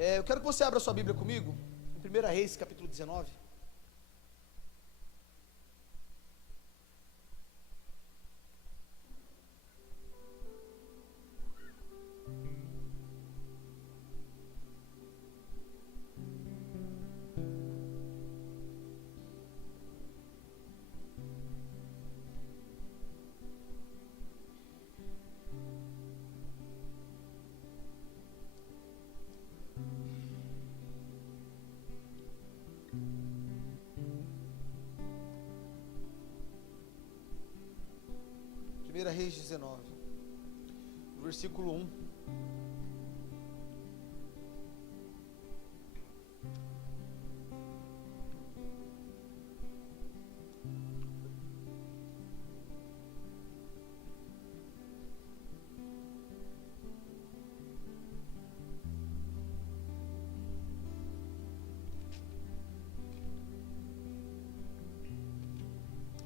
Eu quero que você abra sua Bíblia comigo, em 1 Reis, capítulo 19. Reis 19, versículo 1.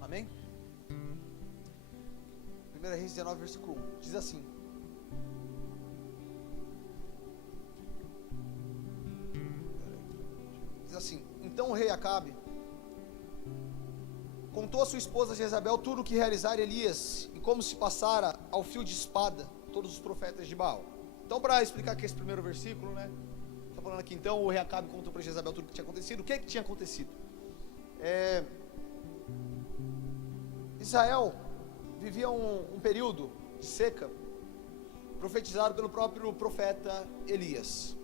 Amém? 1 Reis 19, versículo 1, diz assim: então o rei Acabe contou a sua esposa Jezabel tudo o que realizara Elias e como se passara ao fio de espada todos os profetas de Baal. Então, para explicar aqui esse primeiro versículo, né, está falando aqui, então o rei Acabe contou para Jezabel tudo o que tinha acontecido. O que tinha acontecido? Israel vivia um período de seca, profetizado pelo próprio profeta Elias.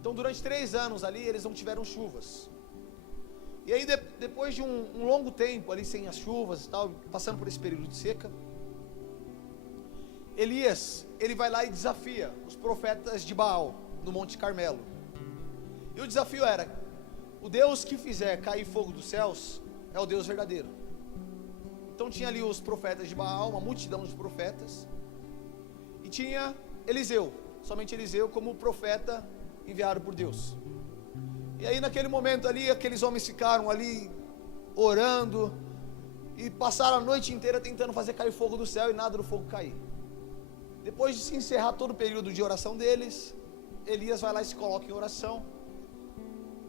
Então, durante 3 anos ali, eles não tiveram chuvas. E aí, depois de um longo tempo ali, sem as chuvas e tal, passando por esse período de seca, Elias, ele vai lá e desafia os profetas de Baal, no Monte Carmelo. E o desafio era: o Deus que fizer cair fogo dos céus, é o Deus verdadeiro. Então tinha ali os profetas de Baal, uma multidão de profetas, e tinha Eliseu, somente Eliseu como profeta enviado por Deus. E aí naquele momento ali, aqueles homens ficaram ali orando, e passaram a noite inteira tentando fazer cair fogo do céu, e nada do fogo cair. Depois de se encerrar todo o período de oração deles, Elias vai lá e se coloca em oração,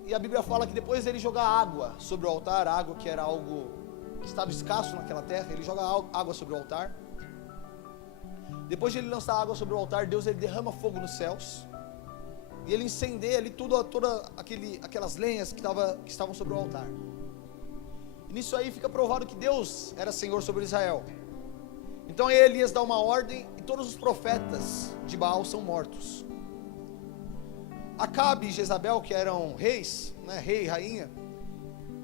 e a Bíblia fala que depois dele jogar água sobre o altar, água que era algo que estava escasso naquela terra, ele joga água sobre o altar. Depois de ele lançar água sobre o altar, Deus ele derrama fogo nos céus, e ele incendeia ali todas aquelas lenhas que estavam sobre o altar. E nisso aí fica provado que Deus era Senhor sobre Israel. Então aí Elias dá uma ordem, e todos os profetas de Baal são mortos. Acabe e Jezabel, que eram reis, né, rei e rainha,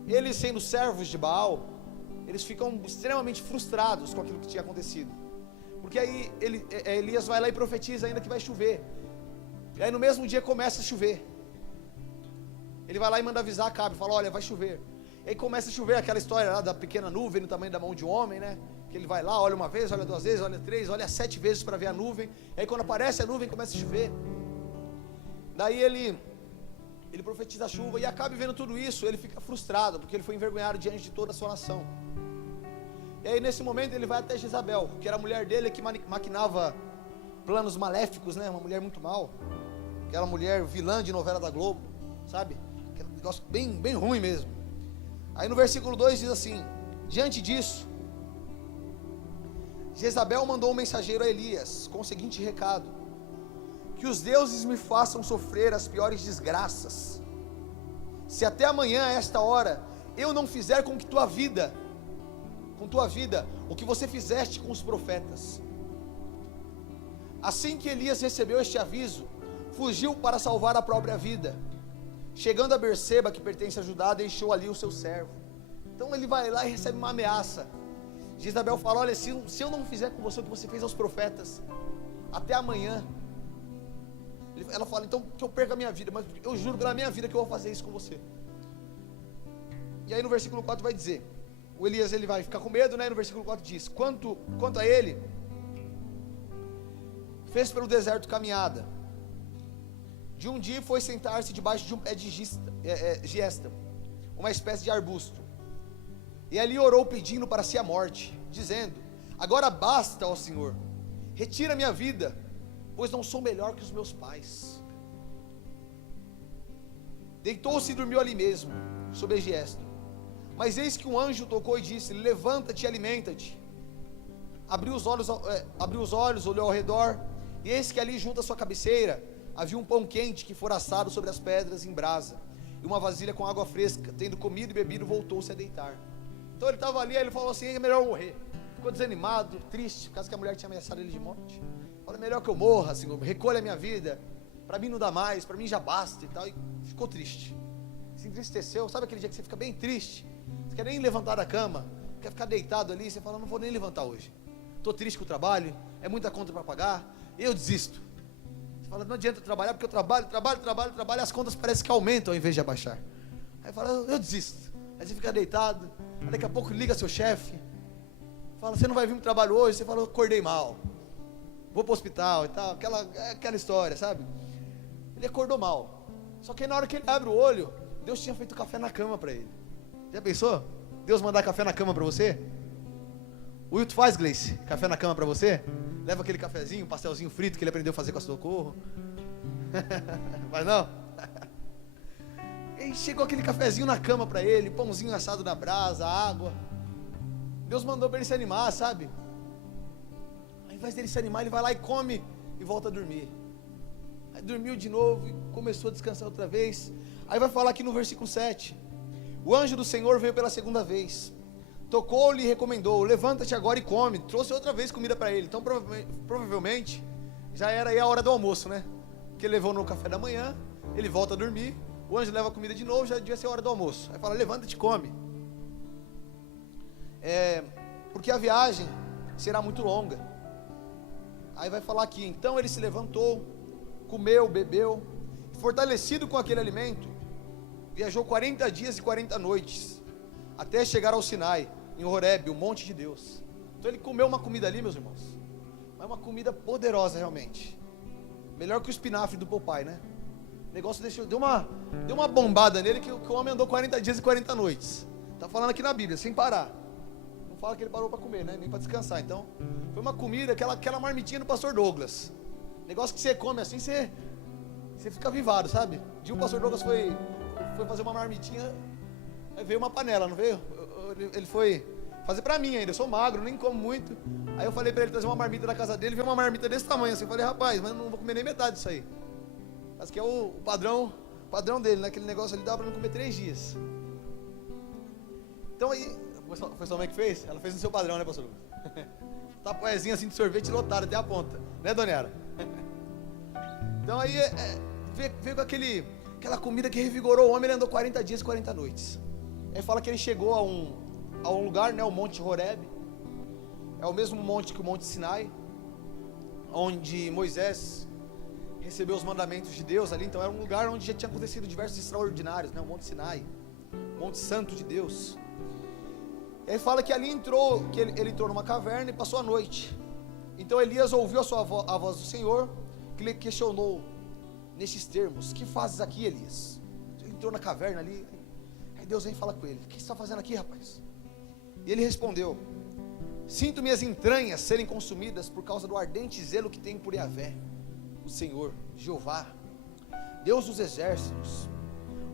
eles sendo servos de Baal, eles ficam extremamente frustrados com aquilo que tinha acontecido, porque aí Elias vai lá e profetiza ainda que vai chover, e aí no mesmo dia começa a chover. Ele vai lá e manda avisar Acabe, fala: olha, vai chover. E aí começa a chover, aquela história lá da pequena nuvem no tamanho da mão de um homem, né, que ele vai lá, olha uma vez, olha 2 vezes, olha 3, olha 7 vezes para ver a nuvem, e aí quando aparece a nuvem começa a chover. Daí ele profetiza a chuva, e Acabe vendo tudo isso, ele fica frustrado, porque ele foi envergonhado diante de toda a sua nação. E aí nesse momento ele vai até Jezabel, que era a mulher dele, que maquinava planos maléficos, né? Uma mulher muito mal, aquela mulher vilã de novela da Globo, sabe? Aquele negócio bem, bem ruim mesmo. Aí no versículo 2 diz assim: diante disso, Jezabel mandou um mensageiro a Elias, com o seguinte recado: que os deuses me façam sofrer as piores desgraças, se até amanhã a esta hora eu não fizer com tua vida o que você fizeste com os profetas. Assim que Elias recebeu este aviso, fugiu para salvar a própria vida. Chegando a Berseba, que pertence a Judá, deixou ali o seu servo. Então ele vai lá e recebe uma ameaça. Jezabel fala: olha, se eu não fizer com você o que você fez aos profetas, até amanhã. Ela fala: então que eu perca a minha vida, mas eu juro pela minha vida que eu vou fazer isso com você. E aí no versículo 4 vai dizer, o Elias ele vai ficar com medo, né? No versículo 4 diz: quanto a ele, fez pelo deserto caminhada. De um dia foi sentar-se debaixo de um pé de giesta, uma espécie de arbusto, e ali orou pedindo para si a morte, dizendo: agora basta, ó Senhor, retira minha vida, pois não sou melhor que os meus pais. Deitou-se e dormiu ali mesmo, sob Egisto. Mas eis que um anjo tocou e disse: levanta-te e alimenta-te. Abriu os olhos, olhou ao redor, e eis que ali junto à sua cabeceira havia um pão quente que fora assado sobre as pedras em brasa, e uma vasilha com água fresca. Tendo comido e bebido, voltou-se a deitar. Então ele estava ali, aí ele falou assim: é melhor eu morrer. Ficou desanimado, triste, por causa que a mulher tinha ameaçado ele de morte. Falou: é melhor que eu morra, Senhor, recolha a minha vida, para mim não dá mais, para mim já basta e tal. E ficou triste, se entristeceu. Sabe aquele dia que você fica bem triste, você quer nem levantar da cama, quer ficar deitado ali, você fala: não vou nem levantar hoje, estou triste com o trabalho, é muita conta para pagar, eu desisto. Você fala: não adianta trabalhar, porque eu trabalho, e as contas parecem que aumentam ao invés de abaixar. Aí fala: eu desisto. Aí você fica deitado, aí daqui a pouco liga seu chefe, fala: você não vai vir para o trabalho hoje? Você fala: eu acordei mal, vou para o hospital e tal, aquela história, sabe? Ele acordou mal, só que aí na hora que ele abre o olho, Deus tinha feito café na cama para ele. Já pensou? Deus mandar café na cama para você? O Wilton faz, Gleice, café na cama para você? Leva aquele cafezinho, pastelzinho frito que ele aprendeu a fazer com a Socorro. Mas não? E chegou aquele cafezinho na cama para ele, pãozinho assado na brasa, água. Deus mandou para ele se animar, sabe? Ao invés dele se animar, ele vai lá e come e volta a dormir. Aí dormiu de novo e começou a descansar outra vez. Aí vai falar aqui no versículo 7: o anjo do Senhor veio pela segunda vez, tocou-lhe e recomendou: levanta-te agora e come. Trouxe outra vez comida para ele. Então provavelmente já era aí a hora do almoço, né? Que ele levou no café da manhã, ele volta a dormir, o anjo leva a comida de novo, já devia ser a hora do almoço. Aí fala: levanta-te e come, porque a viagem será muito longa. Aí vai falar aqui: então ele se levantou, comeu, bebeu, fortalecido com aquele alimento, viajou 40 dias e 40 noites, até chegar ao Sinai, em Horebe, o monte de Deus. Então ele comeu uma comida ali, meus irmãos, mas uma comida poderosa realmente, melhor que o espinafre do Popeye, né? O negócio deu uma bombada nele, que o homem andou 40 dias e 40 noites. Está falando aqui na Bíblia, sem parar. Não fala que ele parou para comer, né? Nem para descansar. Então, foi uma comida, aquela marmitinha do pastor Douglas. Negócio que você come assim, você fica avivado, sabe? Um dia o pastor Douglas foi fazer uma marmitinha, aí veio uma panela, não veio? Ele foi fazer para mim ainda, eu sou magro, nem como muito. Aí eu falei para ele trazer uma marmita da casa dele, veio uma marmita desse tamanho assim. Eu falei: rapaz, mas não vou comer nem metade disso aí. Mas que é o padrão dele, né? Aquele negócio ali dá para não comer 3 dias. Então aí, foi sua mãe que fez? Ela fez no seu padrão, né, pastor Lucas? Tapoezinho assim de sorvete lotado até a ponta, né, dona Yara? Então aí veio com aquela comida que revigorou o homem. Ele andou 40 dias e 40 noites. Aí fala que ele chegou a um lugar, né, o Monte Horebe. É o mesmo monte que o Monte Sinai, onde Moisés recebeu os mandamentos de Deus ali. Então era um lugar onde já tinha acontecido diversos extraordinários, né, o Monte Sinai, Monte Santo de Deus. E aí fala que ali ele entrou numa caverna e passou a noite. Então Elias ouviu a voz do Senhor, que lhe questionou nesses termos: que fazes aqui, Elias? Ele entrou na caverna ali. Aí Deus vem e fala com ele: o que você está fazendo aqui, rapaz? E ele respondeu: sinto minhas entranhas serem consumidas por causa do ardente zelo que tenho por Yahvé, o Senhor, Jeová, Deus dos exércitos.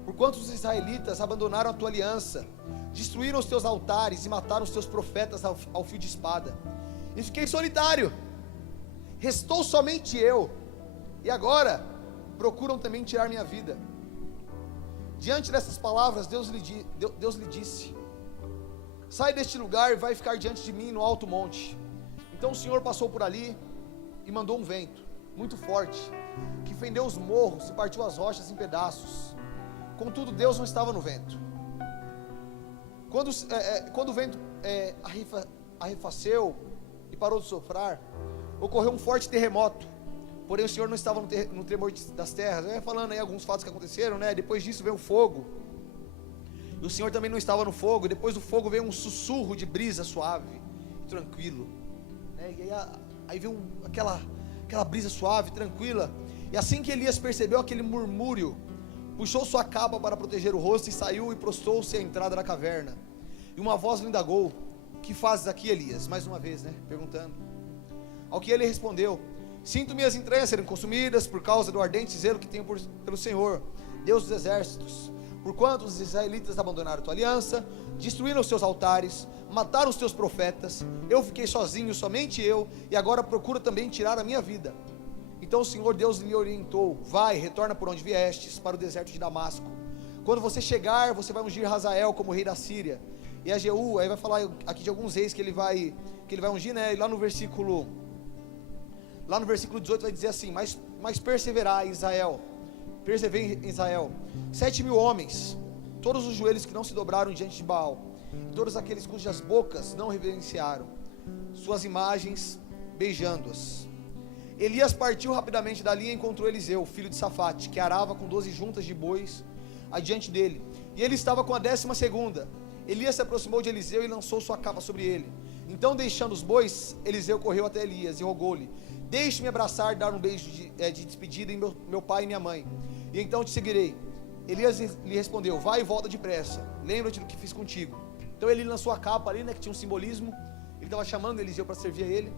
Porquanto os israelitas abandonaram a tua aliança, destruíram os teus altares e mataram os teus profetas ao fio de espada, e fiquei solitário, restou somente eu, e agora procuram também tirar minha vida. Diante dessas palavras, Deus lhe disse: sai deste lugar e vai ficar diante de mim no alto monte. Então o Senhor passou por ali e mandou um vento muito forte, que fendeu os morros e partiu as rochas em pedaços. Contudo, Deus não estava no vento. Quando o vento arrefeceu e parou de soprar, ocorreu um forte terremoto. Porém o Senhor não estava no tremor das terras. Falando aí alguns fatos que aconteceram, né? Depois disso veio o fogo, e o Senhor também não estava no fogo. Depois do fogo veio um sussurro de brisa suave e tranquilo, né? E aí veio aquela brisa suave, tranquila. E assim que Elias percebeu aquele murmúrio, puxou sua capa para proteger o rosto e saiu e prostou-se à entrada da caverna. E uma voz lhe indagou: que fazes aqui, Elias? Mais uma vez, né? Perguntando. Ao que ele respondeu: sinto minhas entranhas serem consumidas por causa do ardente zelo que tenho pelo Senhor, Deus dos exércitos, porquanto os israelitas abandonaram a tua aliança, destruíram os teus altares, mataram os teus profetas, eu fiquei sozinho, somente eu, e agora procura também tirar a minha vida. Então o Senhor Deus lhe orientou: vai, retorna por onde viestes, para o deserto de Damasco. Quando você chegar, você vai ungir Hazael como rei da Síria, e a Jeú, aí vai falar aqui de alguns reis que ele vai ungir, né? E lá no versículo 18 vai dizer assim: mas perseverai Israel, persevere em Israel, 7.000 homens, todos os joelhos que não se dobraram diante de Baal, e todos aqueles cujas bocas não reverenciaram suas imagens, beijando-as. Elias partiu rapidamente dali e encontrou Eliseu, filho de Safate, que arava com 12 juntas de bois adiante dele, e ele estava com a 12ª. Elias se aproximou de Eliseu e lançou sua capa sobre ele. Então, deixando os bois, Eliseu correu até Elias e rogou-lhe: deixe-me abraçar, dar um beijo de despedida em meu pai e minha mãe, e então te seguirei. Elias lhe respondeu: vai e volta depressa, lembra-te do que fiz contigo. Então ele lançou a capa ali, né, que tinha um simbolismo. Ele estava chamando Eliseu para servir a ele.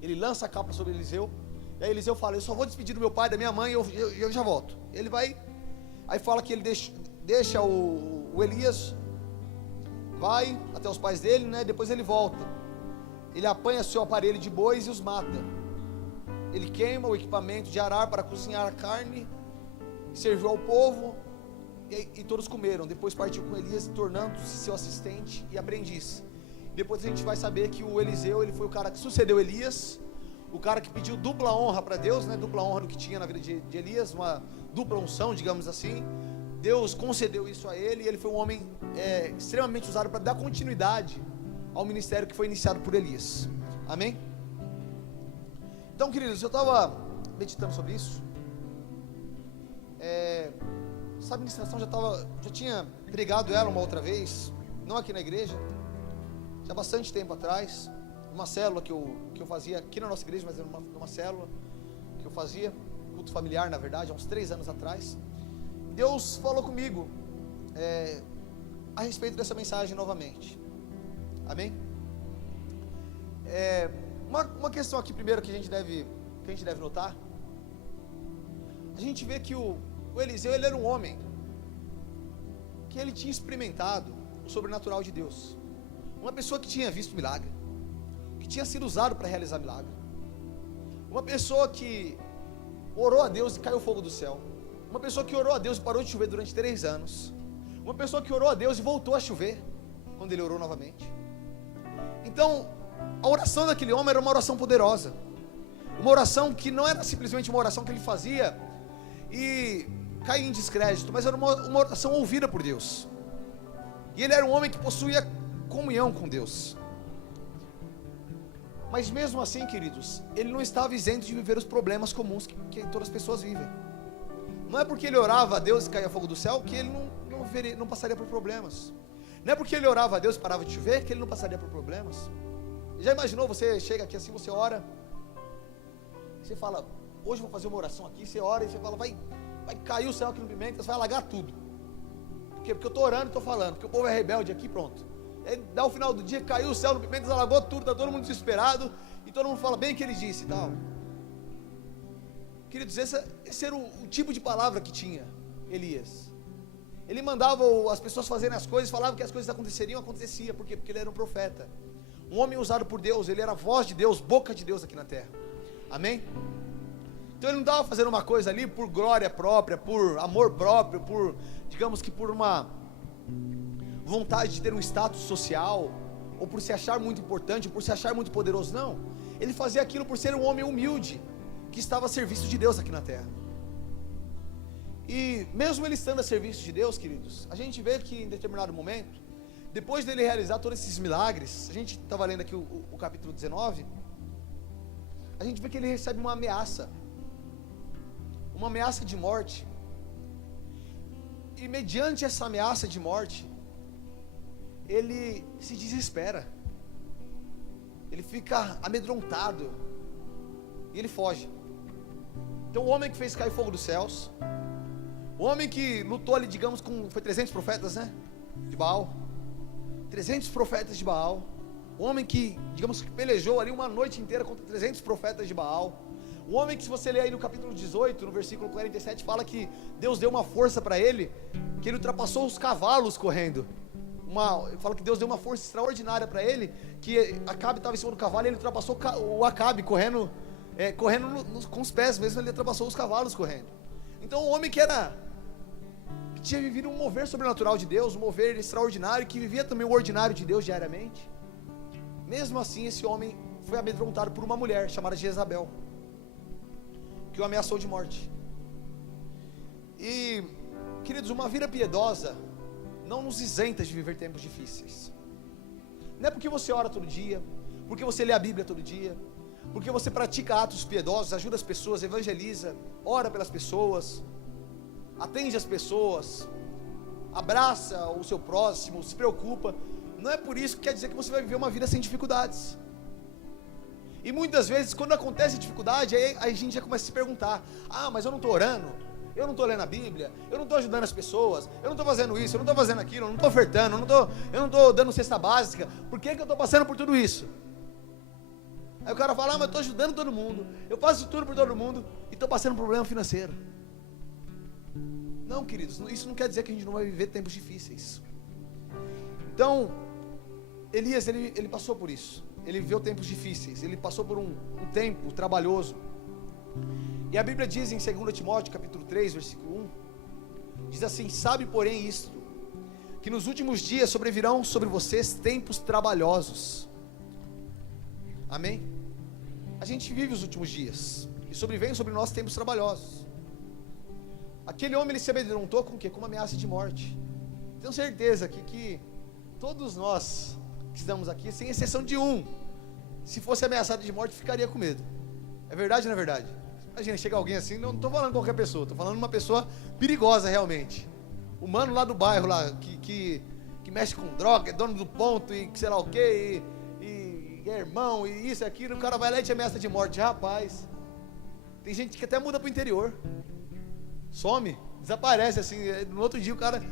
Ele lança a capa sobre Eliseu, e aí Eliseu fala: eu só vou despedir do meu pai, da minha mãe, eu já volto. Ele vai, aí fala que ele deixa o Elias, vai até os pais dele, né? Depois ele volta, ele apanha seu aparelho de bois e os mata. Ele queima o equipamento de arar para cozinhar a carne, serviu ao povo, e todos comeram. Depois partiu com Elias, tornando-se seu assistente e aprendiz. Depois a gente vai saber que o Eliseu, ele foi o cara que sucedeu Elias, o cara que pediu dupla honra para Deus, né? Dupla honra do que tinha na vida de Elias, uma dupla unção, digamos assim. Deus concedeu isso a ele, e ele foi um homem extremamente usado para dar continuidade ao ministério que foi iniciado por Elias. Amém? Então, queridos, eu estava meditando sobre isso. Essa ministração já tinha pregado ela uma outra vez, não aqui na igreja, já há bastante tempo atrás, numa célula que eu fazia aqui na nossa igreja, mas era numa célula que eu fazia, culto familiar, na verdade, há uns 3 anos atrás. Deus falou comigo a respeito dessa mensagem novamente. Amém? Uma questão aqui primeiro que a gente deve notar. A gente vê que o Eliseu, ele era um homem que ele tinha experimentado o sobrenatural de Deus. Uma pessoa que tinha visto milagre, que tinha sido usado para realizar milagre. Uma pessoa que orou a Deus e caiu fogo do céu. Uma pessoa que orou a Deus e parou de chover durante 3 anos. Uma pessoa que orou a Deus e voltou a chover quando ele orou novamente. Então, a oração daquele homem era uma oração poderosa. Uma oração que não era simplesmente uma oração que ele fazia e caía em descrédito, mas era uma oração ouvida por Deus. E ele era um homem que possuía comunhão com Deus. Mas mesmo assim, queridos, ele não estava isento de viver os problemas comuns que todas as pessoas vivem. Não é porque ele orava a Deus e caía fogo do céu que ele não passaria por problemas. Não é porque ele orava a Deus e parava de chover que ele não passaria por problemas. Já imaginou, você chega aqui assim, você ora, você fala: hoje eu vou fazer uma oração aqui. Você ora e você fala: vai cair o céu aqui no Pimentas, vai alagar tudo. Por quê? Porque eu estou orando e estou falando, porque o povo é rebelde aqui, pronto. Aí dá o final do dia, caiu o céu no Pimentas, alagou tudo, está todo mundo desesperado, e todo mundo fala bem o que ele disse e tal. Queridos, esse era o tipo de palavra que tinha Elias. Ele mandava as pessoas fazerem as coisas, falava que as coisas aconteceriam, acontecia. Por quê? Porque ele era um profeta, um homem usado por Deus. Ele era a voz de Deus, boca de Deus aqui na terra. Amém? Então ele não estava fazendo uma coisa ali por glória própria, por amor próprio, digamos que por uma vontade de ter um status social, ou por se achar muito importante, ou por se achar muito poderoso. Não, ele fazia aquilo por ser um homem humilde, que estava a serviço de Deus aqui na terra. E mesmo ele estando a serviço de Deus, queridos, a gente vê que em determinado momento, depois dele realizar todos esses milagres, a gente estava lendo aqui o capítulo 19, a gente vê que ele recebe uma ameaça de morte. E mediante essa ameaça de morte, ele se desespera, ele fica amedrontado, e ele foge. Então o homem que fez cair fogo dos céus, o homem que lutou ali, digamos, foi 300 profetas, né, de Baal, 300 profetas de Baal, o homem que, digamos, que pelejou ali uma noite inteira contra 300 profetas de Baal, O homem que, se você ler aí no capítulo 18, no versículo 47, fala que Deus deu uma força para ele, que ele ultrapassou os cavalos correndo. Fala que Deus deu uma força extraordinária para ele, que Acabe estava em cima do cavalo e ele ultrapassou o Acabe correndo, com os pés mesmo, ele ultrapassou os cavalos correndo. Então o homem que tinha vivido um mover sobrenatural de Deus, um mover extraordinário, que vivia também o ordinário de Deus diariamente, mesmo assim esse homem foi amedrontado por uma mulher chamada Jezabel, que o ameaçou de morte. E, queridos, uma vida piedosa não nos isenta de viver tempos difíceis. Não é porque você ora todo dia, porque você lê a Bíblia todo dia, porque você pratica atos piedosos, ajuda as pessoas, evangeliza, ora pelas pessoas, atende as pessoas, abraça o seu próximo, se preocupa. Não é por isso que quer dizer que você vai viver uma vida sem dificuldades. E muitas vezes, quando acontece dificuldade, aí a gente já começa a se perguntar: ah, mas eu não estou orando, eu não estou lendo a Bíblia, eu não estou ajudando as pessoas, eu não estou fazendo isso, eu não estou fazendo aquilo, eu não estou ofertando, eu não estou dando cesta básica, por que eu estou passando por tudo isso? Aí o cara fala: ah, mas eu estou ajudando todo mundo, eu faço tudo por todo mundo e estou passando por problema financeiro. Não, queridos, isso não quer dizer que a gente não vai viver tempos difíceis. Então, Elias, ele passou por isso. Ele viveu tempos difíceis, ele passou por um tempo trabalhoso. E a Bíblia diz em 2 Timóteo capítulo 3, versículo 1, diz assim: sabe porém isto, que nos últimos dias sobrevirão sobre vocês tempos trabalhosos. Amém? A gente vive os últimos dias, e sobrevêm sobre nós tempos trabalhosos. Aquele homem, ele se amedrontou com o quê? Com uma ameaça de morte. Tenho certeza que todos nós que estamos aqui, sem exceção de um, se fosse ameaçado de morte, ficaria com medo. É verdade ou não é verdade? Imagina, chega alguém assim, não estou falando qualquer pessoa, estou falando uma pessoa perigosa realmente. O mano lá do bairro, lá, que mexe com droga, é dono do ponto, e sei lá o que, e é irmão, e isso e aquilo, o cara vai lá e te ameaça de morte. Rapaz, tem gente que até muda para o interior, some, desaparece assim, no outro dia o cara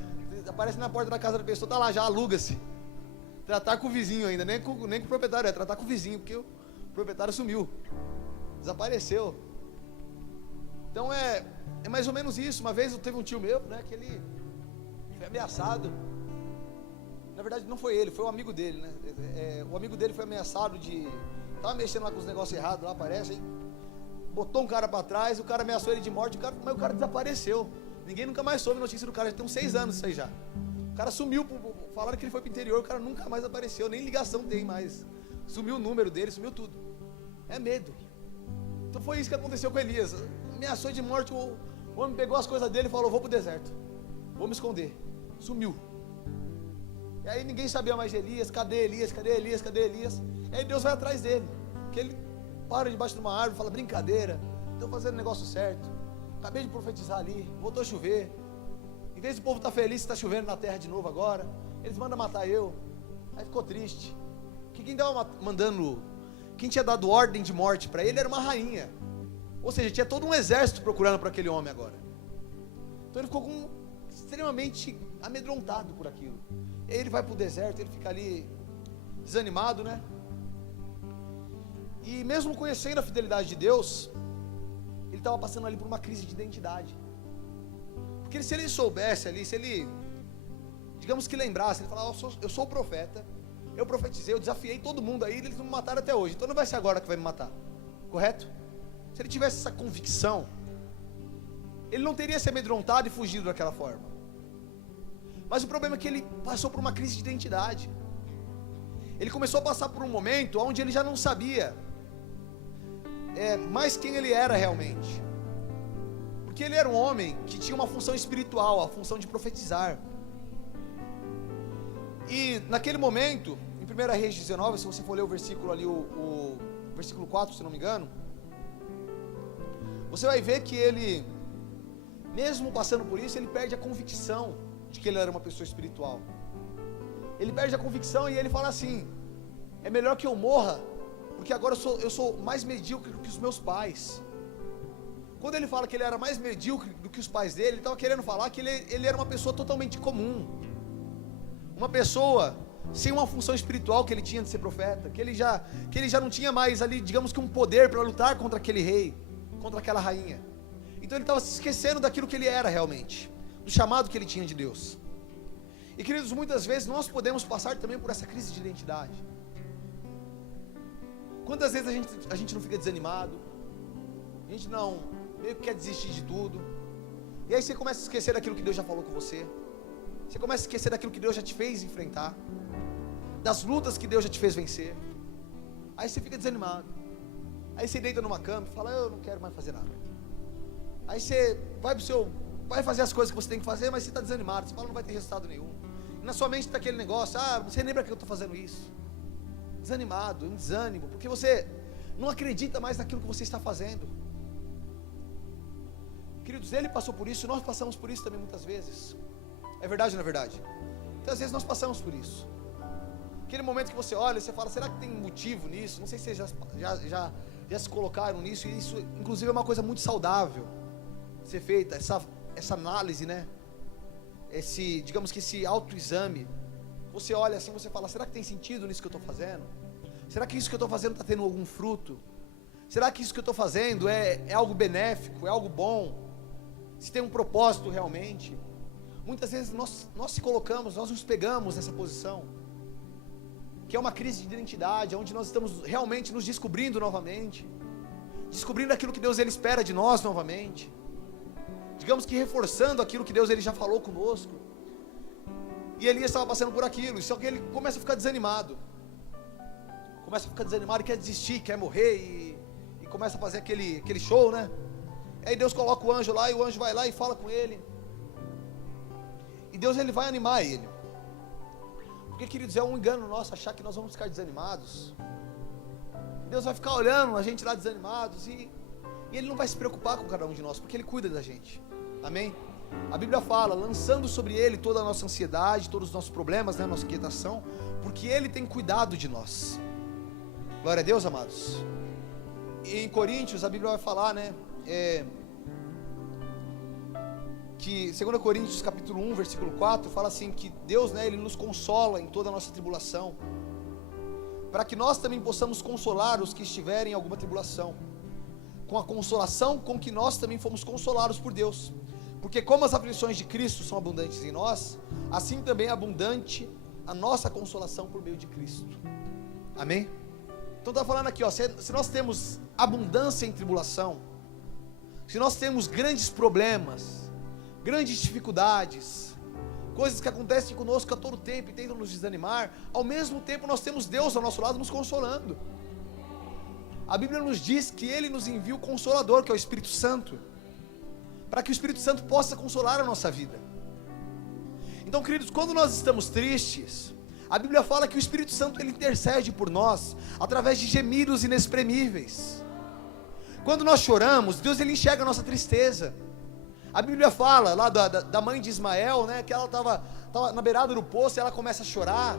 aparece na porta da casa da pessoa, está lá, já aluga-se. Tratar com o vizinho ainda, nem com o proprietário, tratar com o vizinho, porque o proprietário sumiu, desapareceu. Então é mais ou menos isso. Uma vez eu teve um tio meu, né, que ele foi ameaçado. Na verdade não foi ele, foi um amigo dele, né? O amigo dele foi ameaçado estava mexendo lá com os negócios errados lá, parece, hein? Botou um cara para trás, o cara ameaçou ele de morte, mas o cara desapareceu. Ninguém nunca mais soube notícia do cara, já tem uns 6 anos isso aí já. O cara sumiu, falaram que ele foi para o interior, o cara nunca mais apareceu, nem ligação tem mais. Sumiu o número dele, sumiu tudo. É medo. Então foi isso que aconteceu com Elias. Ameaçou de morte, o homem pegou as coisas dele e falou: vou para o deserto, vou me esconder. Sumiu. E aí ninguém sabia mais de Elias. Cadê Elias? Cadê Elias? Cadê Elias? E aí Deus vai atrás dele, porque ele para debaixo de uma árvore e fala: brincadeira, estou fazendo o negócio certo, acabei de profetizar ali, voltou a chover. Em vez do povo estar feliz, está chovendo na terra de novo agora, eles mandam matar eu. Aí ficou triste. Que quem tinha dado ordem de morte para ele era uma rainha. Ou seja, tinha todo um exército procurando por aquele homem agora. Então ele ficou extremamente amedrontado por aquilo. E aí ele vai para o deserto, ele fica ali desanimado, né? E mesmo conhecendo a fidelidade de Deus, ele estava passando ali por uma crise de identidade. Porque se ele soubesse ali, se ele, digamos que lembrasse, ele falava: eu sou o profeta, eu profetizei, eu desafiei todo mundo aí, eles não me mataram até hoje, então não vai ser agora que vai me matar, correto? Se ele tivesse essa convicção, ele não teria se amedrontado e fugido daquela forma. Mas o problema é que ele passou por uma crise de identidade. Ele começou a passar por um momento onde ele já não sabia mais quem ele era realmente. Porque ele era um homem que tinha uma função espiritual, a função de profetizar. E naquele momento, em 1 Reis 19, se você for ler o versículo ali, o versículo 4, se não me engano, você vai ver que ele, mesmo passando por isso, ele perde a convicção de que ele era uma pessoa espiritual. Ele perde a convicção e ele fala assim: é melhor que eu morra, porque agora eu sou mais medíocre do que os meus pais. Quando ele fala que ele era mais medíocre do que os pais dele, ele estava querendo falar que ele era uma pessoa totalmente comum, uma pessoa sem uma função espiritual que ele tinha de ser profeta, que ele já não tinha mais ali, digamos que um poder para lutar contra aquele rei. contra aquela rainha. Então ele estava se esquecendo daquilo que ele era realmente, do chamado que ele tinha de Deus. E queridos, muitas vezes nós podemos passar também por essa crise de identidade. Quantas vezes a gente não fica desanimado, a gente não meio que quer desistir de tudo, e aí você começa a esquecer daquilo que Deus já falou com você, você começa a esquecer daquilo que Deus já te fez enfrentar, das lutas que Deus já te fez vencer, aí você fica desanimado, aí você deita numa cama e fala, eu não quero mais fazer nada, aí você vai fazer as coisas que você tem que fazer, mas você está desanimado, você fala, não vai ter resultado nenhum, e na sua mente está aquele negócio, você lembra que eu estou fazendo isso, desanimado, um desânimo, porque você não acredita mais naquilo que você está fazendo. Queridos, ele passou por isso, nós passamos por isso também muitas vezes. É verdade ou não é verdade? Muitas vezes nós passamos por isso. Aquele momento que você olha, você fala, será que tem motivo nisso? Não sei se vocês já se colocaram nisso, e isso inclusive é uma coisa muito saudável ser feita, essa análise, né? Digamos que esse autoexame. Você olha assim, você fala, será que tem sentido nisso que eu estou fazendo? Será que isso que eu estou fazendo está tendo algum fruto? Será que isso que eu estou fazendo é algo benéfico, é algo bom? Se tem um propósito realmente? Muitas vezes nós nos pegamos nessa posição, que é uma crise de identidade, onde nós estamos realmente nos descobrindo novamente, descobrindo aquilo que Deus ele espera de nós novamente, digamos que reforçando aquilo que Deus ele já falou conosco. E Elias estava passando por aquilo, só que ele começa a ficar desanimado, e quer desistir, quer morrer, e começa a fazer aquele show, né? Aí Deus coloca o anjo lá, e o anjo vai lá e fala com ele, e Deus ele vai animar ele, porque, queridos, é um engano nosso achar que nós vamos ficar desanimados. Deus vai ficar olhando a gente lá desanimados, e ele não vai se preocupar com cada um de nós, porque ele cuida da gente, amém? A Bíblia fala, lançando sobre ele toda a nossa ansiedade, todos os nossos problemas, né, nossa inquietação, porque ele tem cuidado de nós. Glória a Deus, amados. E em Coríntios a Bíblia vai falar, né, que 2 Coríntios capítulo 1, versículo 4, fala assim, que Deus, né, ele nos consola em toda a nossa tribulação, para que nós também possamos consolar os que estiverem em alguma tribulação, com a consolação com que nós também fomos consolados por Deus. Porque como as aflições de Cristo são abundantes em nós, assim também é abundante a nossa consolação por meio de Cristo. Amém? Então está falando aqui, se nós temos abundância em tribulação, se nós temos grandes problemas, grandes dificuldades, coisas que acontecem conosco a todo tempo e tentam nos desanimar, ao mesmo tempo nós temos Deus ao nosso lado nos consolando. A Bíblia nos diz que Ele nos envia o Consolador, que é o Espírito Santo, para que o Espírito Santo possa consolar a nossa vida. Então, queridos, quando nós estamos tristes, a Bíblia fala que o Espírito Santo ele intercede por nós, através de gemidos inexprimíveis. Quando nós choramos, Deus ele enxerga a nossa tristeza. A Bíblia fala lá da mãe de Ismael, né, que ela estava na beirada do poço, e ela começa a chorar,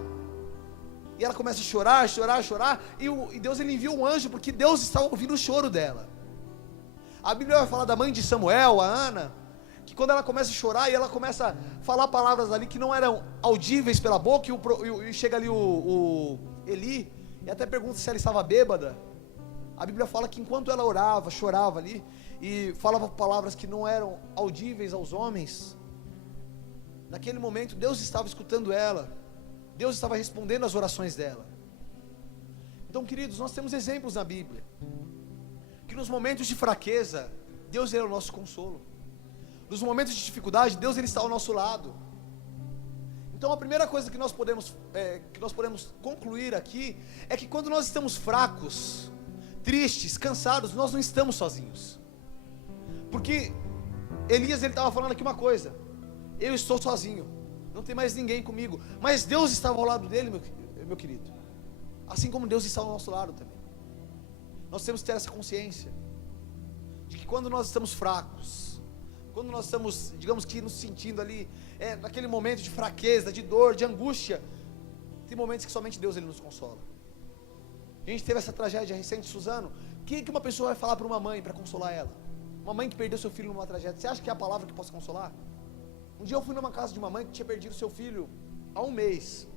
e ela começa a chorar, e Deus ele envia um anjo, porque Deus estava ouvindo o choro dela. A Bíblia vai falar da mãe de Samuel, a Ana, que quando ela começa a chorar, e ela começa a falar palavras ali que não eram audíveis pela boca, e chega ali o Eli, e até pergunta se ela estava bêbada. A Bíblia fala que enquanto ela orava, chorava ali, e falava palavras que não eram audíveis aos homens, naquele momento Deus estava escutando ela, Deus estava respondendo às orações dela. Então, queridos, nós temos exemplos na Bíblia, que nos momentos de fraqueza, Deus é o nosso consolo. Nos momentos de dificuldade, Deus ele está ao nosso lado. Então a primeira coisa que nós podemos concluir aqui, é que quando nós estamos fracos, tristes, cansados, nós não estamos sozinhos. Porque Elias ele estava falando aqui uma coisa, eu estou sozinho, não tem mais ninguém comigo, mas Deus estava ao lado dele, meu querido, assim como Deus está ao nosso lado também. Nós temos que ter essa consciência, de que quando nós estamos fracos, quando nós estamos, digamos que nos sentindo ali, naquele momento de fraqueza, de dor, de angústia, tem momentos que somente Deus ele nos consola. A gente teve essa tragédia recente, Suzano. O que uma pessoa vai falar para uma mãe para consolar ela? Uma mãe que perdeu seu filho numa tragédia, você acha que é a palavra que possa consolar? Um dia eu fui numa casa de uma mãe que tinha perdido seu filho há um mês.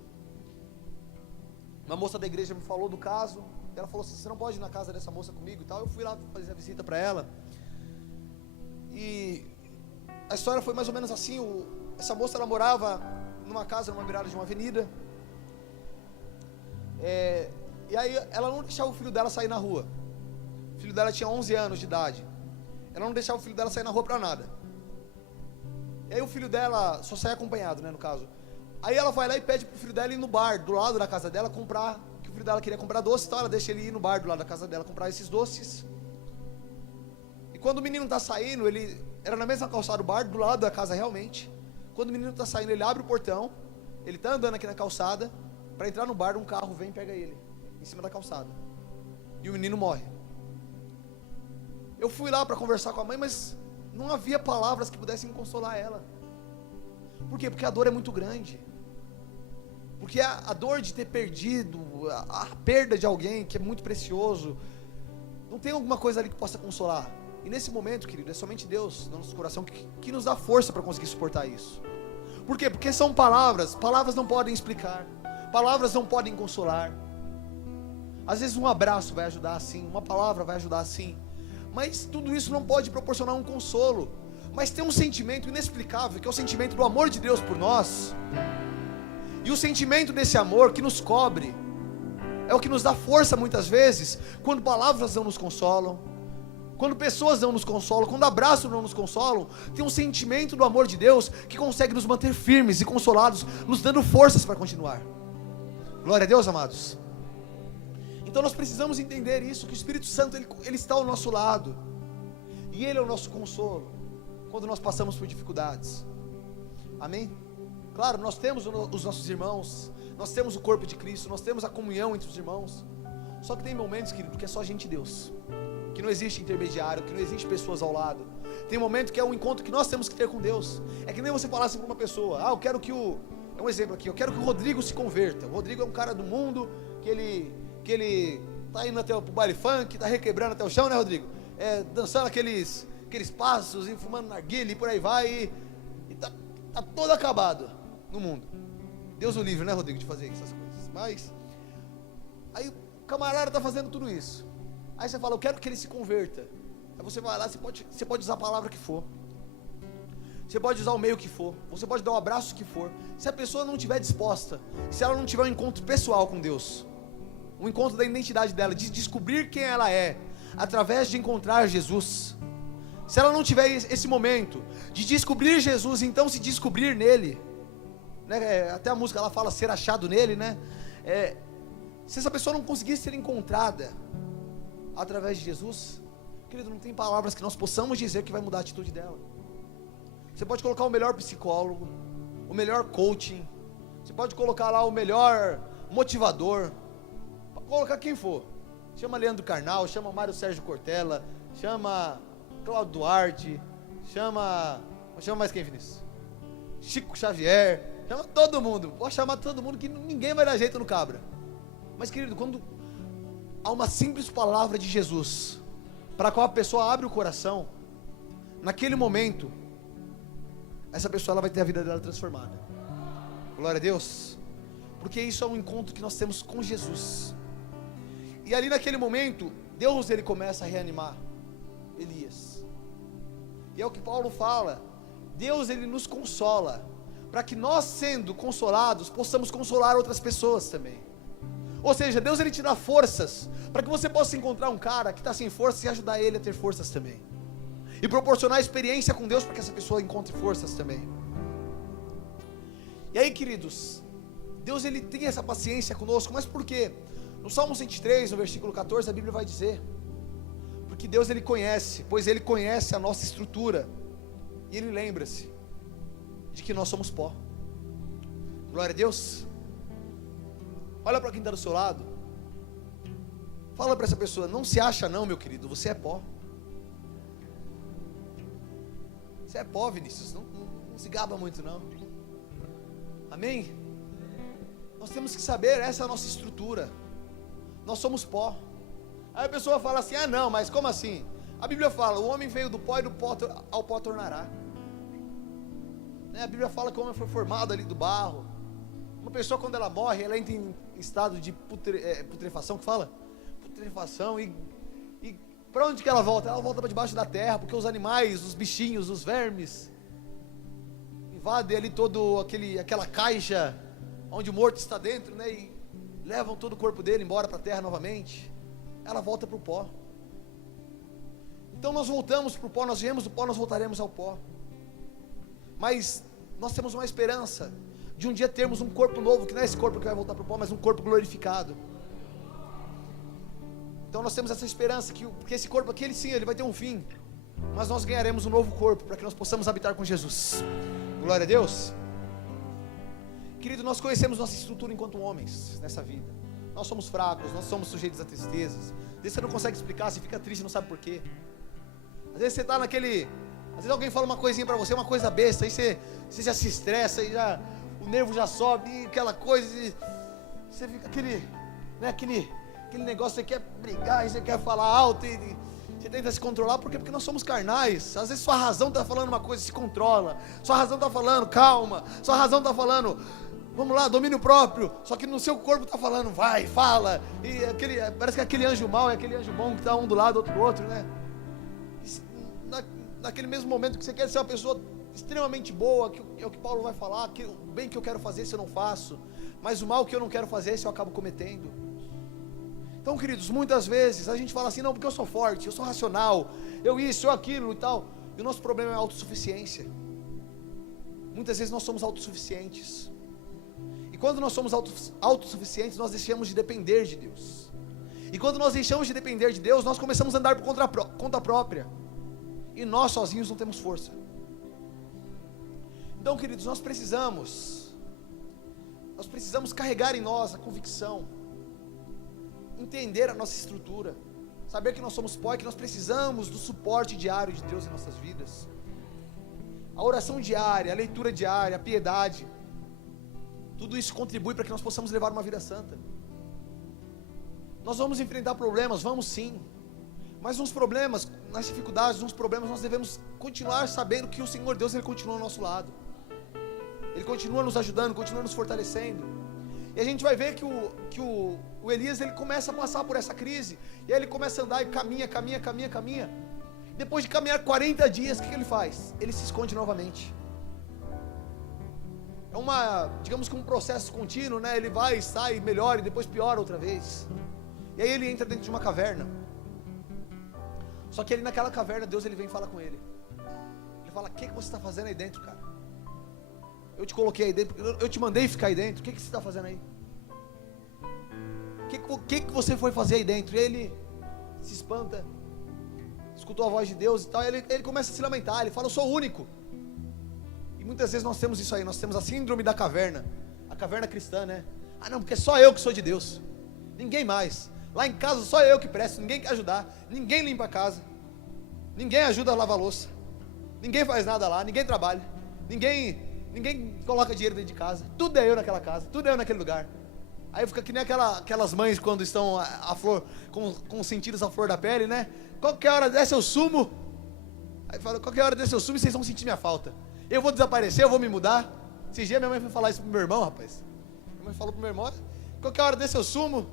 Uma moça da igreja me falou do caso. Ela falou assim, você não pode ir na casa dessa moça comigo e tal. Eu fui lá fazer a visita para ela. E a história foi mais ou menos assim. Essa moça, ela morava numa casa, numa beirada de uma avenida. E aí ela não deixava o filho dela sair na rua. O filho dela tinha 11 anos de idade. Ela não deixava o filho dela sair na rua pra nada. E aí o filho dela só saía acompanhado, né, no caso. Aí ela vai lá e pede pro filho dela ir no bar do lado da casa dela comprar, que o filho dela queria comprar doce, então ela deixa ele ir no bar do lado da casa dela comprar esses doces. E quando o menino tá saindo, ele era na mesma calçada do bar, do lado da casa realmente. Quando o menino tá saindo, ele abre o portão, ele tá andando aqui na calçada, para entrar no bar, um carro vem e pega ele, em cima da calçada. E o menino morre. Eu fui lá para conversar com a mãe, mas não havia palavras que pudessem consolar ela. Por quê? Porque a dor é muito grande. Porque a dor de ter perdido, a perda de alguém que é muito precioso, não tem alguma coisa ali que possa consolar. E nesse momento, querido, é somente Deus no nosso coração que nos dá força para conseguir suportar isso. Por quê? Porque são palavras não podem explicar, palavras não podem consolar. Às vezes um abraço vai ajudar assim, uma palavra vai ajudar assim, mas tudo isso não pode proporcionar um consolo. Mas tem um sentimento inexplicável, que é o sentimento do amor de Deus por nós. E o sentimento desse amor que nos cobre é o que nos dá força muitas vezes, quando palavras não nos consolam, quando pessoas não nos consolam, quando abraços não nos consolam. Tem um sentimento do amor de Deus que consegue nos manter firmes e consolados, nos dando forças para continuar. Glória a Deus, amados. Então nós precisamos entender isso, que o Espírito Santo ele está ao nosso lado, e Ele é o nosso consolo quando nós passamos por dificuldades. Amém? Claro, nós temos os nossos irmãos, nós temos o corpo de Cristo, nós temos a comunhão entre os irmãos. Só que tem momentos, querido, que é só a gente e Deus, que não existe intermediário, que não existe pessoas ao lado. Tem momento que é um encontro que nós temos que ter com Deus. É que nem você falasse para uma pessoa: eu quero que é um exemplo aqui, eu quero que o Rodrigo se converta. O Rodrigo é um cara do mundo, que ele tá indo até o baile funk, tá requebrando até o chão, né, Rodrigo? Dançando aqueles passos, e fumando narguilha e por aí vai, e tá todo acabado no mundo. Deus o livre, né, Rodrigo, de fazer essas coisas. Mas aí o camarada tá fazendo tudo isso. Aí você fala: eu quero que ele se converta. Aí você vai lá, você pode usar a palavra que for, você pode usar o meio que for, você pode dar o abraço que for. Se a pessoa não estiver disposta, se ela não tiver um encontro pessoal com Deus, um encontro da identidade dela, de descobrir quem ela é, através de encontrar Jesus, se ela não tiver esse momento de descobrir Jesus, então se descobrir nele, né? Até a música ela fala ser achado nele, né? Se essa pessoa não conseguir ser encontrada através de Jesus, querido, não tem palavras que nós possamos dizer que vai mudar a atitude dela. Você pode colocar o melhor psicólogo, o melhor coaching, você pode colocar lá o melhor motivador, pode colocar quem for. Chama Leandro Carnal, chama Mário Sérgio Cortella, chama Cláudio Duarte, chama mais quem, Vinícius? Chico Xavier, chama todo mundo, pode chamar todo mundo, que ninguém vai dar jeito no cabra. Mas, querido, quando há uma simples palavra de Jesus, para a qual a pessoa abre o coração, naquele momento, essa pessoa ela vai ter a vida dela transformada. Glória a Deus. Porque isso é um encontro que nós temos com Jesus. E ali naquele momento, Deus ele começa a reanimar Elias. E é o que Paulo fala: Deus ele nos consola, para que nós, sendo consolados, possamos consolar outras pessoas também. Ou seja, Deus ele te dá forças, para que você possa encontrar um cara que está sem forças e ajudar ele a ter forças também, e proporcionar experiência com Deus para que essa pessoa encontre forças também. E aí, queridos, Deus ele tem essa paciência conosco. Mas por quê? No Salmo 103, no versículo 14, a Bíblia vai dizer: porque Deus ele conhece, pois ele conhece a nossa estrutura, e ele lembra-se de que nós somos pó. Glória a Deus. Olha para quem está do seu lado, fala para essa pessoa: não se acha não, meu querido, você é pó. Você é pó, Vinícius, não se gaba muito não. Amém? Nós temos que saber, essa é a nossa estrutura, nós somos pó. Aí a pessoa fala assim: não, mas como assim? A Bíblia fala: o homem veio do pó e do pó ao pó tornará. A Bíblia fala que o homem foi formado ali do barro. Uma pessoa, quando ela morre, ela entra em estado de putrefação, que fala? Putrefação, e Para onde que ela volta? Ela volta para debaixo da terra, porque os animais, os bichinhos, os vermes invadem ali todo aquela caixa onde o morto está dentro, né? E levam todo o corpo dele embora para a terra novamente. Ela volta para o pó. Então nós voltamos para o pó, nós viemos do pó, nós voltaremos ao pó. Mas nós temos uma esperança de um dia termos um corpo novo, que não é esse corpo que vai voltar para o pó, mas um corpo glorificado. Então nós temos essa esperança, porque esse corpo aqui, ele vai ter um fim, mas nós ganharemos um novo corpo, para que nós possamos habitar com Jesus. Glória a Deus. Querido, nós conhecemos nossa estrutura enquanto homens, nessa vida. Nós somos fracos, nós somos sujeitos a tristezas. Às vezes você não consegue explicar, você fica triste e não sabe porquê. Às vezes você está às vezes alguém fala uma coisinha para você, uma coisa besta, aí você já se estressa, e o nervo já sobe, e aquela coisa, e você fica aquele negócio, você quer brigar, você quer falar alto, e você tenta se controlar, porque nós somos carnais. Às vezes sua razão está falando uma coisa, se controla. Sua razão está falando, calma. Sua razão está falando, vamos lá, domínio próprio. Só que no seu corpo está falando, vai, fala. E parece que aquele anjo mau é aquele anjo bom que está um do lado, outro do outro, né? Naquele mesmo momento que você quer ser uma pessoa extremamente boa, que é o que Paulo vai falar, que o bem que eu quero fazer, esse eu não faço, mas o mal que eu não quero fazer, esse eu acabo cometendo. Então, queridos, muitas vezes a gente fala assim, não, porque eu sou forte, eu sou racional, eu isso, eu aquilo e tal, e o nosso problema é a autossuficiência. Muitas vezes nós somos autossuficientes, e quando nós somos autossuficientes, nós deixamos de depender de Deus, e quando nós deixamos de depender de Deus, nós começamos a andar por conta própria, e nós sozinhos não temos força. Então, queridos, nós precisamos carregar em nós a convicção, entender a nossa estrutura, saber que nós somos pó e que nós precisamos do suporte diário de Deus em nossas vidas. A oração diária, a leitura diária, a piedade, tudo isso contribui para que nós possamos levar uma vida santa. Nós vamos enfrentar problemas, vamos sim, mas nos problemas, nas dificuldades, nos problemas, nós devemos continuar sabendo que o Senhor Deus, Ele continua ao nosso lado, Ele continua nos ajudando, continua nos fortalecendo. E a gente vai ver que o Elias, ele começa a passar por essa crise, e aí ele começa a andar e caminha. Depois de caminhar 40 dias, o que ele faz? Ele se esconde novamente. É digamos que um processo contínuo, né? Ele vai, sai, melhora e depois piora outra vez. E aí ele entra dentro de uma caverna. Só que ele naquela caverna, Deus ele vem e fala com ele. Ele fala, o que você está fazendo aí dentro, cara? Eu te coloquei aí dentro, eu te mandei ficar aí dentro, o que você está fazendo aí? O que você foi fazer aí dentro? E ele se espanta, escutou a voz de Deus e tal, e ele começa a se lamentar, ele fala, eu sou único. E muitas vezes nós temos isso aí, nós temos a síndrome da caverna, a caverna cristã, né? Ah não, porque só eu que sou de Deus, ninguém mais. Lá em casa só eu que presto, ninguém quer ajudar, ninguém limpa a casa, ninguém ajuda a lavar a louça, ninguém faz nada lá, ninguém trabalha, ninguém coloca dinheiro dentro de casa, tudo é eu naquela casa, tudo é eu naquele lugar. Aí fica que nem aquelas mães quando estão a flor, com os sentidos à flor da pele, né? Qualquer hora desce eu sumo. Aí fala, qualquer hora desce eu sumo e vocês vão sentir minha falta. Eu vou desaparecer, eu vou me mudar. Esse dia minha mãe foi falar isso pro meu irmão, rapaz. Minha mãe falou pro meu irmão, qualquer hora desse eu sumo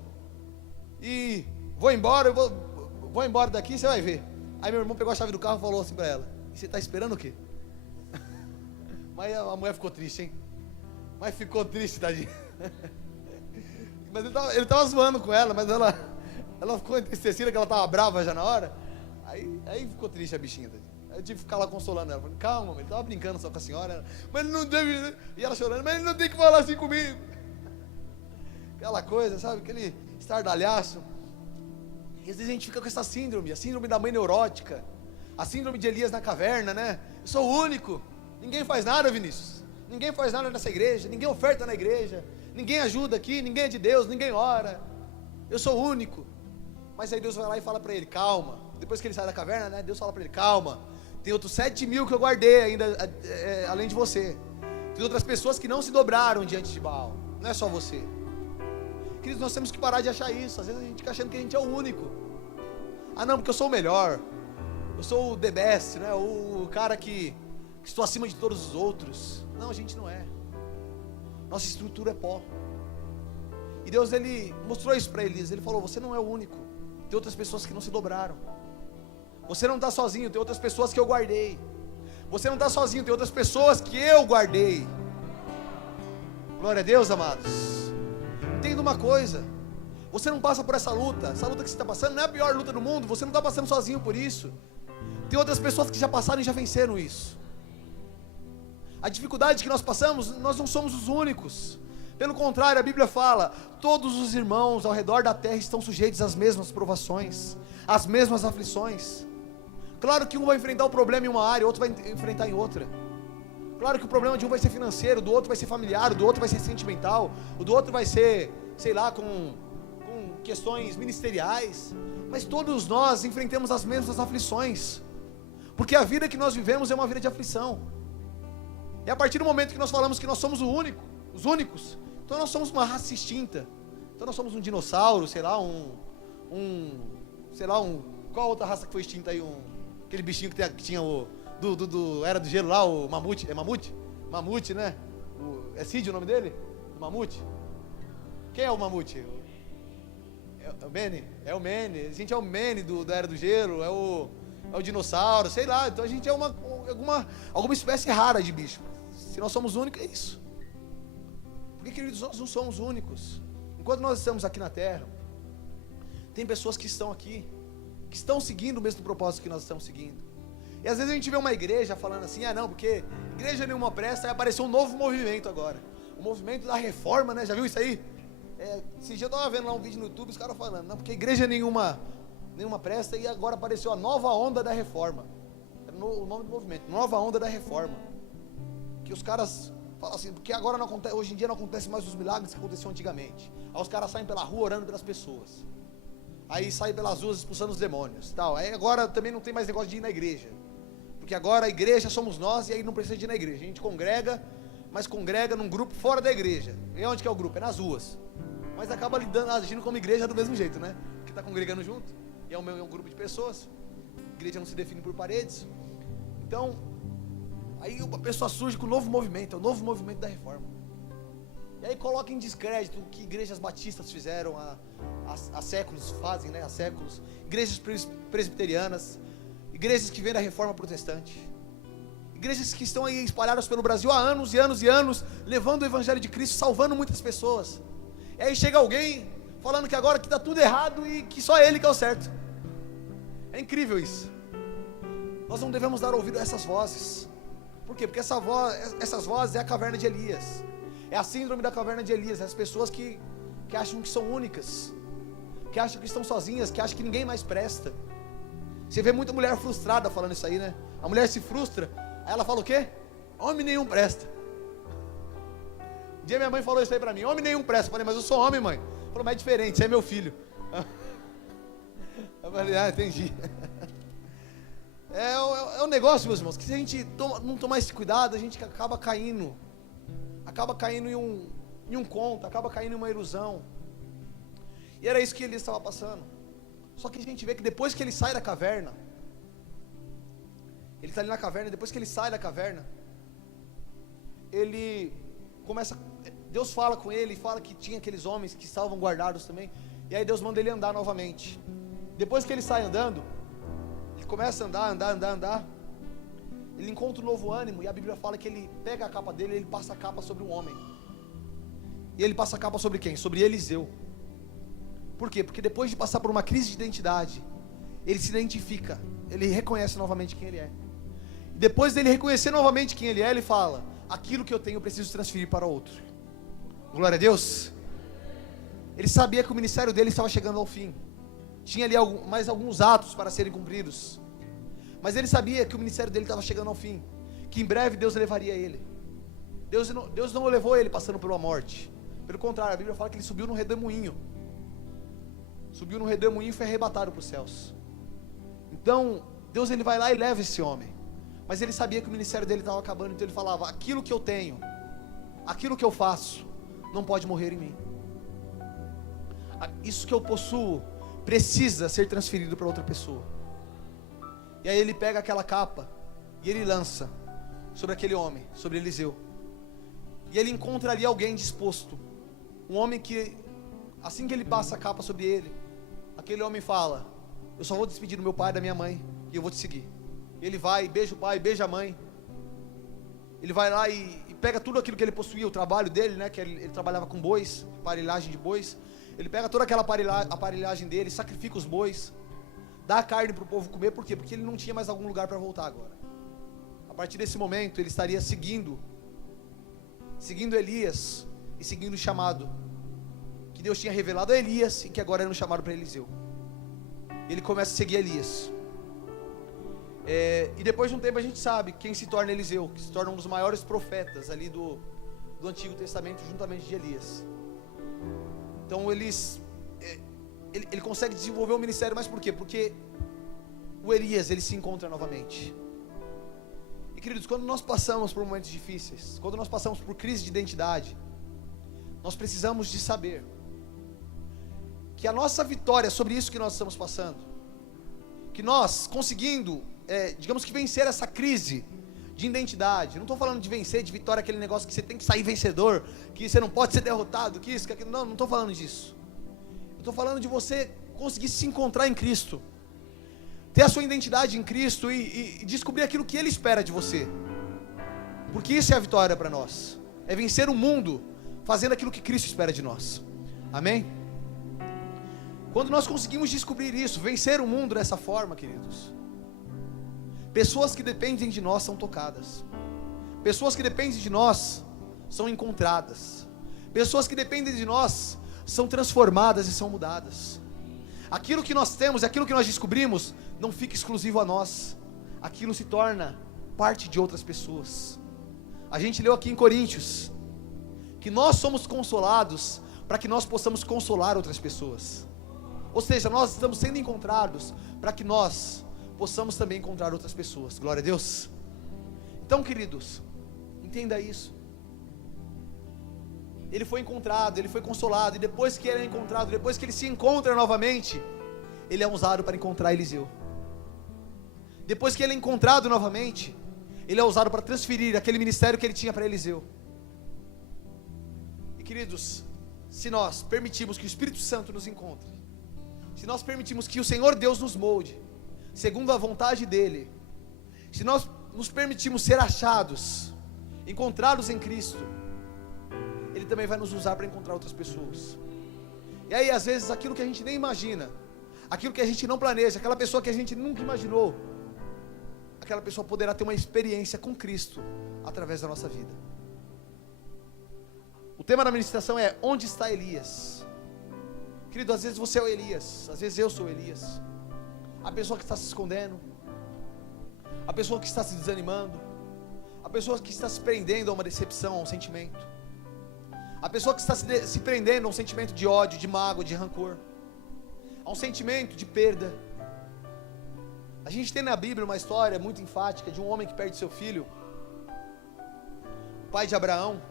e vou embora, vou embora daqui, você vai ver. Aí meu irmão pegou a chave do carro e falou assim pra ela, e você está esperando o quê? Mas a mulher ficou triste, hein? Mas ficou triste, tadinha. Mas ele tava zoando com ela, mas ela ficou entristecida, que ela tava brava já na hora. Aí ficou triste a bichinha, tadinha. Aí eu tive que ficar lá consolando ela. Falei, calma, ele tava brincando só com a senhora. Mas ele não deve... E ela chorando, mas ele não tem que falar assim comigo. Aquela coisa, sabe? Aquele estardalhaço. E às vezes a gente fica com essa síndrome, a síndrome da mãe neurótica, a síndrome de Elias na caverna, né? Eu sou o único. Ninguém faz nada, Vinícius. Ninguém faz nada nessa igreja, ninguém oferta na igreja, ninguém ajuda aqui, ninguém é de Deus, ninguém ora. Eu sou o único. Mas aí Deus vai lá e fala para ele, calma. Depois que ele sai da caverna, né? Deus fala para ele, calma. Tem outros 7.000 que eu guardei ainda, além de você. Tem outras pessoas que não se dobraram diante de Baal. Não é só você. Queridos, nós temos que parar de achar isso. Às vezes a gente fica achando que a gente é o único. Ah não, porque eu sou o melhor. Eu sou o the best, né? O cara que estou acima de todos os outros. Não, a gente não é. Nossa estrutura é pó. E Deus, ele mostrou isso para Elias. Ele falou, você não é o único. Tem outras pessoas que não se dobraram. Você não está sozinho, tem outras pessoas que eu guardei. Você não está sozinho, tem outras pessoas que eu guardei. Glória a Deus, amados. Entenda uma coisa: você não passa por essa luta que você está passando não é a pior luta do mundo. Você não está passando sozinho por isso. Tem outras pessoas que já passaram e já venceram isso. A dificuldade que nós passamos, nós não somos os únicos. Pelo contrário, a Bíblia fala: todos os irmãos ao redor da terra estão sujeitos às mesmas provações, às mesmas aflições. Claro que um vai enfrentar o problema em uma área, outro vai enfrentar em outra. Claro que o problema de um vai ser financeiro, do outro vai ser familiar, do outro vai ser sentimental, o do outro vai ser, sei lá, com questões ministeriais. Mas todos nós enfrentamos as mesmas aflições, porque a vida que nós vivemos é uma vida de aflição. E a partir do momento que nós falamos que nós somos os únicos, então nós somos uma raça extinta. Então nós somos um dinossauro, sei lá, qual outra raça que foi extinta aí? Aquele bichinho que tinha Era do Gelo lá, o mamute. É mamute? Mamute, né? É Cid o nome dele? Mamute? Quem é o mamute? É o Manny? É o Manny. A gente é o Manny da Era do Gelo, é o dinossauro, sei lá. Então a gente é alguma espécie rara de bicho. Se nós somos únicos, é isso. Porque, queridos, nós não somos únicos. Enquanto nós estamos aqui na terra, tem pessoas que estão aqui, que estão seguindo o mesmo propósito que nós estamos seguindo. E às vezes a gente vê uma igreja falando assim: não, porque igreja nenhuma presta. Aí apareceu um novo movimento agora, o movimento da reforma, né? Já viu isso aí? Esse dia eu estava vendo lá um vídeo no YouTube, os caras falando: não, porque igreja nenhuma presta. E agora apareceu a nova onda da reforma. Era o nome do movimento, nova onda da reforma. Que os caras falam assim: porque agora não acontece, hoje em dia não acontece mais os milagres que aconteciam antigamente. Aí os caras saem pela rua orando pelas pessoas, aí saem pelas ruas expulsando os demônios, tal. Aí agora também não tem mais negócio de ir na igreja, porque agora a igreja somos nós, e aí não precisa de ir na igreja. A gente congrega, mas congrega num grupo fora da igreja. E onde que é o grupo? É nas ruas. Mas acaba agindo como igreja do mesmo jeito, né? Porque está congregando junto, e é um grupo de pessoas. A igreja não se define por paredes. Então, aí a pessoa surge com um novo movimento, é o novo movimento da reforma. E aí coloca em descrédito o que igrejas batistas fizeram há séculos, fazem, né? Há séculos. Igrejas presbiterianas, igrejas que vêm da reforma protestante, igrejas que estão aí espalhadas pelo Brasil há anos e anos e anos, levando o evangelho de Cristo, salvando muitas pessoas. E aí chega alguém falando que agora que está tudo errado e que só ele que é o certo. É incrível isso. Nós não devemos dar ouvido a essas vozes. Por quê? Porque essas vozes é a caverna de Elias. É a síndrome da caverna de Elias. É as pessoas que acham que são únicas, que acham que estão sozinhas, que acham que ninguém mais presta. Você vê muita mulher frustrada falando isso aí, né? A mulher se frustra, aí ela fala o quê? Homem nenhum presta. Um dia minha mãe falou isso aí pra mim: homem nenhum presta. Eu falei: mas eu sou homem, mãe. Ela falou: mas é diferente, você é meu filho. Eu falei: entendi. É um negócio, meus irmãos, que se a gente não tomar esse cuidado, a gente acaba caindo em um conto, acaba caindo em uma ilusão. E era isso que ele estava passando. Só que a gente vê que depois que ele sai da caverna, ele está ali na caverna, depois que ele sai da caverna, ele começa, Deus fala com ele, fala que tinha aqueles homens que estavam guardados também, e aí Deus manda ele andar novamente. Depois que ele sai andando, ele começa a andar, ele encontra um novo ânimo, e a Bíblia fala que ele pega a capa dele, ele passa a capa sobre um homem. E ele passa a capa sobre quem? Sobre Eliseu. Por quê? Porque depois de passar por uma crise de identidade, ele se identifica, ele reconhece novamente quem ele é. E depois dele reconhecer novamente quem ele é, ele fala: aquilo que eu tenho eu preciso transferir para outro. Glória a Deus. Ele sabia que o ministério dele estava chegando ao fim. Tinha ali mais alguns atos para serem cumpridos, mas ele sabia que o ministério dele estava chegando ao fim, que em breve Deus levaria ele. Deus não levou ele passando pela morte. Pelo contrário, a Bíblia fala que ele subiu num redemoinho. Subiu num redemoinho e foi arrebatado para os céus. Então, Deus ele vai lá e leva esse homem. Mas ele sabia que o ministério dele estava acabando. Então ele falava: aquilo que eu tenho, aquilo que eu faço, não pode morrer em mim. Isso que eu possuo precisa ser transferido para outra pessoa. E aí ele pega aquela capa e ele lança sobre aquele homem, sobre Eliseu. E ele encontra ali alguém disposto. Um homem que, assim que ele passa a capa sobre ele, aquele homem fala: eu só vou despedir do meu pai e da minha mãe, e eu vou te seguir. Ele vai, beija o pai, beija a mãe. Ele vai lá e pega tudo aquilo que ele possuía, o trabalho dele, né? Que ele trabalhava com bois, aparelhagem de bois. Ele pega toda aquela aparelhagem dele, sacrifica os bois, dá a carne para o povo comer. Por quê? Porque ele não tinha mais algum lugar para voltar agora. A partir desse momento, ele estaria seguindo Elias e seguindo o chamado que Deus tinha revelado a Elias e que agora era um chamado para Eliseu. Ele começa a seguir Elias. E depois de um tempo a gente sabe quem se torna Eliseu, que se torna um dos maiores profetas ali do Antigo Testamento, juntamente de Elias. Então ele consegue desenvolver o ministério, mas por quê? Porque o Elias, ele se encontra novamente. E queridos, quando nós passamos por momentos difíceis, quando nós passamos por crise de identidade, nós precisamos de saber que a nossa vitória sobre isso que nós estamos passando, que nós conseguindo, digamos que vencer essa crise de identidade, não estou falando de vencer, de vitória, aquele negócio que você tem que sair vencedor, que você não pode ser derrotado, que isso, que aquilo, não estou falando disso. Eu estou falando de você conseguir se encontrar em Cristo, ter a sua identidade em Cristo e descobrir aquilo que Ele espera de você, porque isso é a vitória para nós, é vencer o mundo, fazendo aquilo que Cristo espera de nós, amém? Quando nós conseguimos descobrir isso, vencer o mundo dessa forma, queridos, pessoas que dependem de nós são tocadas, pessoas que dependem de nós são encontradas, pessoas que dependem de nós são transformadas e são mudadas. Aquilo que nós temos, aquilo que nós descobrimos, não fica exclusivo a nós, aquilo se torna parte de outras pessoas. A gente leu aqui em Coríntios que nós somos consolados para que nós possamos consolar outras pessoas. Ou seja, nós estamos sendo encontrados para que nós possamos também encontrar outras pessoas. Glória a Deus. Então, queridos, entenda isso. Ele foi encontrado, ele foi consolado, e depois que ele é encontrado, depois que ele se encontra novamente, ele é usado para encontrar Eliseu. Depois que ele é encontrado novamente, ele é usado para transferir aquele ministério que ele tinha para Eliseu. E queridos, se nós permitirmos que o Espírito Santo nos encontre, se nós permitirmos que o Senhor Deus nos molde segundo a vontade dEle, se nós nos permitirmos ser achados, encontrados em Cristo, Ele também vai nos usar para encontrar outras pessoas. E aí às vezes aquilo que a gente nem imagina, aquilo que a gente não planeja, aquela pessoa que a gente nunca imaginou, aquela pessoa poderá ter uma experiência com Cristo através da nossa vida. O tema da ministração é: onde está Elias? Querido, às vezes você é o Elias, às vezes eu sou o Elias, a pessoa que está se escondendo, a pessoa que está se desanimando, a pessoa que está se prendendo a uma decepção, a um sentimento, a pessoa que está se prendendo a um sentimento de ódio, de mágoa, de rancor, a um sentimento de perda. A gente tem na Bíblia uma história muito enfática de um homem que perde seu filho, o pai de Abraão.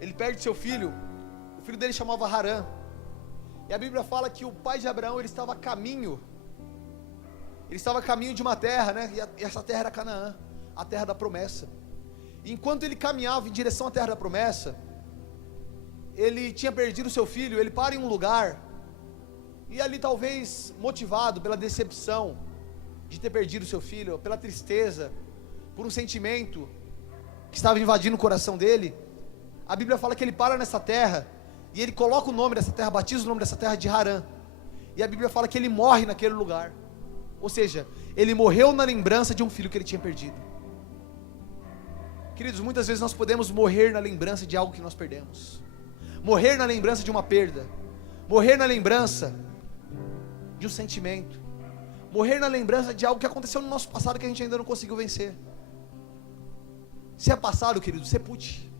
Ele perde seu filho, o filho dele chamava Harã, e a Bíblia fala que o pai de Abraão, ele estava a caminho de uma terra, né? E essa terra era Canaã, a terra da promessa. E enquanto ele caminhava em direção à terra da promessa, ele tinha perdido seu filho. Ele para em um lugar, e ali talvez motivado pela decepção de ter perdido seu filho, pela tristeza, por um sentimento que estava invadindo o coração dele, a Bíblia fala que ele para nessa terra, e ele coloca o nome dessa terra, batiza o nome dessa terra de Harã, e a Bíblia fala que ele morre naquele lugar. Ou seja, ele morreu na lembrança de um filho que ele tinha perdido. Queridos, muitas vezes nós podemos morrer na lembrança de algo que nós perdemos, morrer na lembrança de uma perda, morrer na lembrança de um sentimento, morrer na lembrança de algo que aconteceu no nosso passado que a gente ainda não conseguiu vencer. Se é passado, querido, sepute,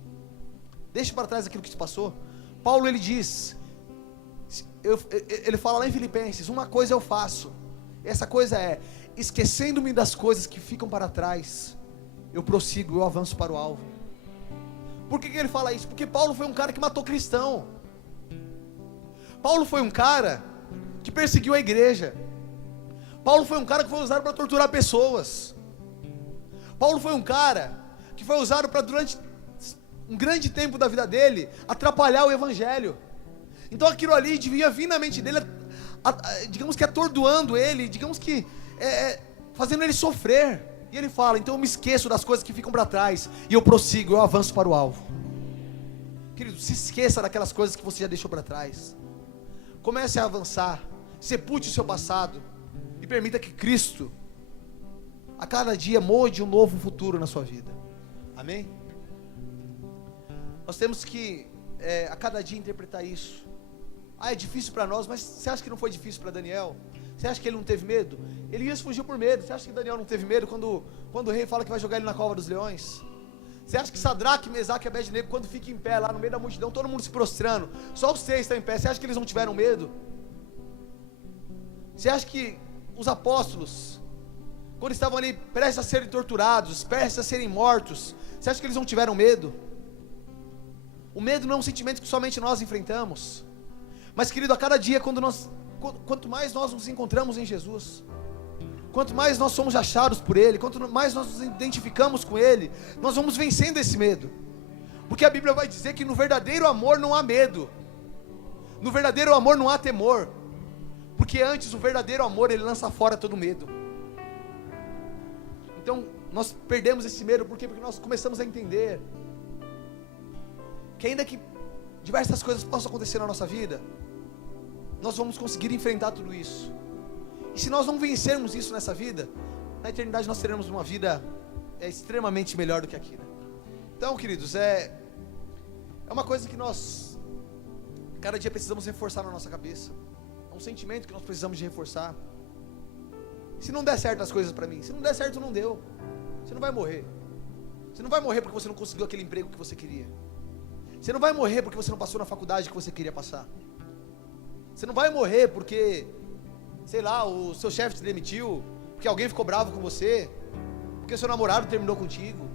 deixe para trás aquilo que te passou. Paulo, ele diz, ele fala lá em Filipenses: uma coisa eu faço, essa coisa é, esquecendo-me das coisas que ficam para trás, eu prossigo, eu avanço para o alvo. Por que ele fala isso? Porque Paulo foi um cara que matou cristão. Paulo foi um cara que perseguiu a igreja. Paulo foi um cara que foi usado para torturar pessoas. Paulo foi um cara que foi usado para, durante um grande tempo da vida dele, atrapalhar o evangelho. Então aquilo ali devia vir na mente dele, digamos que atordoando ele, digamos que fazendo ele sofrer. E ele fala: então eu me esqueço das coisas que ficam para trás e eu prossigo, eu avanço para o alvo. Querido, se esqueça daquelas coisas que você já deixou para trás. Comece a avançar, sepulte o seu passado e permita que Cristo a cada dia molde um novo futuro na sua vida. Amém? Nós temos que a cada dia interpretar isso. É difícil para nós, mas você acha que não foi difícil para Daniel? Você acha que ele não teve medo? Elias fugiu por medo. Você acha que Daniel não teve medo quando o rei fala que vai jogar ele na cova dos leões? Você acha que Sadraque, Mesaque e Abednego, quando fica em pé lá no meio da multidão, todo mundo se prostrando, só os 3 estão em pé, você acha que eles não tiveram medo? Você acha que os apóstolos, quando estavam ali prestes a serem torturados, prestes a serem mortos, você acha que eles não tiveram medo? O medo não é um sentimento que somente nós enfrentamos, mas querido, a cada dia quanto mais nós nos encontramos em Jesus, quanto mais nós somos achados por Ele, quanto mais nós nos identificamos com Ele, nós vamos vencendo esse medo, porque a Bíblia vai dizer que no verdadeiro amor não há medo, no verdadeiro amor não há temor, porque antes o verdadeiro amor ele lança fora todo medo. Então nós perdemos esse medo, porque nós começamos a entender que ainda que diversas coisas possam acontecer na nossa vida, nós vamos conseguir enfrentar tudo isso. E se nós não vencermos isso nessa vida, na eternidade nós teremos uma vida extremamente melhor do que aqui, né? Então, queridos, é uma coisa que nós cada dia precisamos reforçar na nossa cabeça. É um sentimento que nós precisamos de reforçar. Se não der certo as coisas para mim, se não der certo, não deu. Você não vai morrer. Você não vai morrer porque você não conseguiu aquele emprego que você queria. Você não vai morrer porque você não passou na faculdade que você queria passar. Você não vai morrer porque, sei lá, o seu chefe te demitiu, porque alguém ficou bravo com você, porque o seu namorado terminou contigo.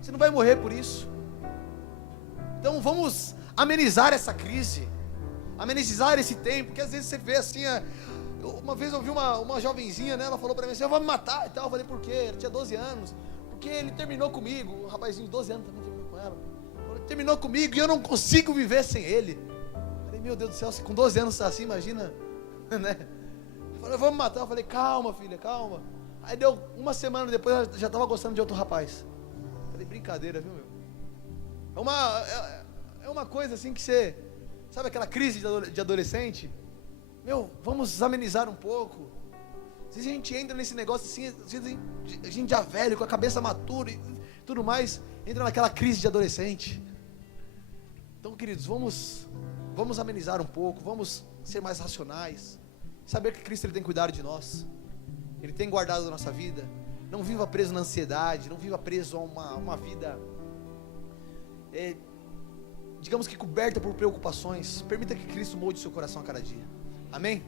Você não vai morrer por isso. Então vamos amenizar essa crise, amenizar esse tempo, porque às vezes você vê assim, uma vez eu vi uma jovenzinha, né, ela falou pra mim assim: eu vou me matar e tal. Eu falei: por quê? Ela tinha 12 anos, porque ele terminou comigo. Um rapazinho de 12 anos também terminou com ela. Ele terminou comigo e eu não consigo viver sem ele. Eu falei: meu Deus do céu, se com 12 anos tá assim, imagina, né? Eu falei: eu vou me matar. Eu falei: calma, filha, calma. Aí deu uma semana depois, ela já estava gostando de outro rapaz. Eu falei: brincadeira, viu, meu? É uma coisa assim que você, sabe aquela crise de adolescente? Meu, vamos amenizar um pouco. Se a gente entra nesse negócio assim, a gente já velho, com a cabeça matura e tudo mais, entra naquela crise de adolescente. Então, queridos, vamos amenizar um pouco, vamos ser mais racionais, saber que Cristo ele tem cuidado de nós, Ele tem guardado a nossa vida. Não viva preso na ansiedade, não viva preso a uma vida, digamos que coberta por preocupações. Permita que Cristo molde seu coração a cada dia. Amém?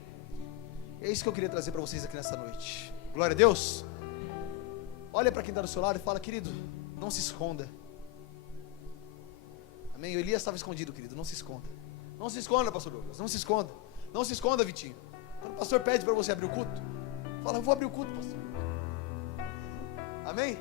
É isso que eu queria trazer para vocês aqui nessa noite. Glória a Deus. Olha para quem está do seu lado e fala: querido, não se esconda. Amém? O Elias estava escondido, querido, não se esconda. Não se esconda, pastor Douglas, não se esconda. Não se esconda, Vitinho. Quando o pastor pede para você abrir o culto, fala: eu vou abrir o culto, pastor. Amém?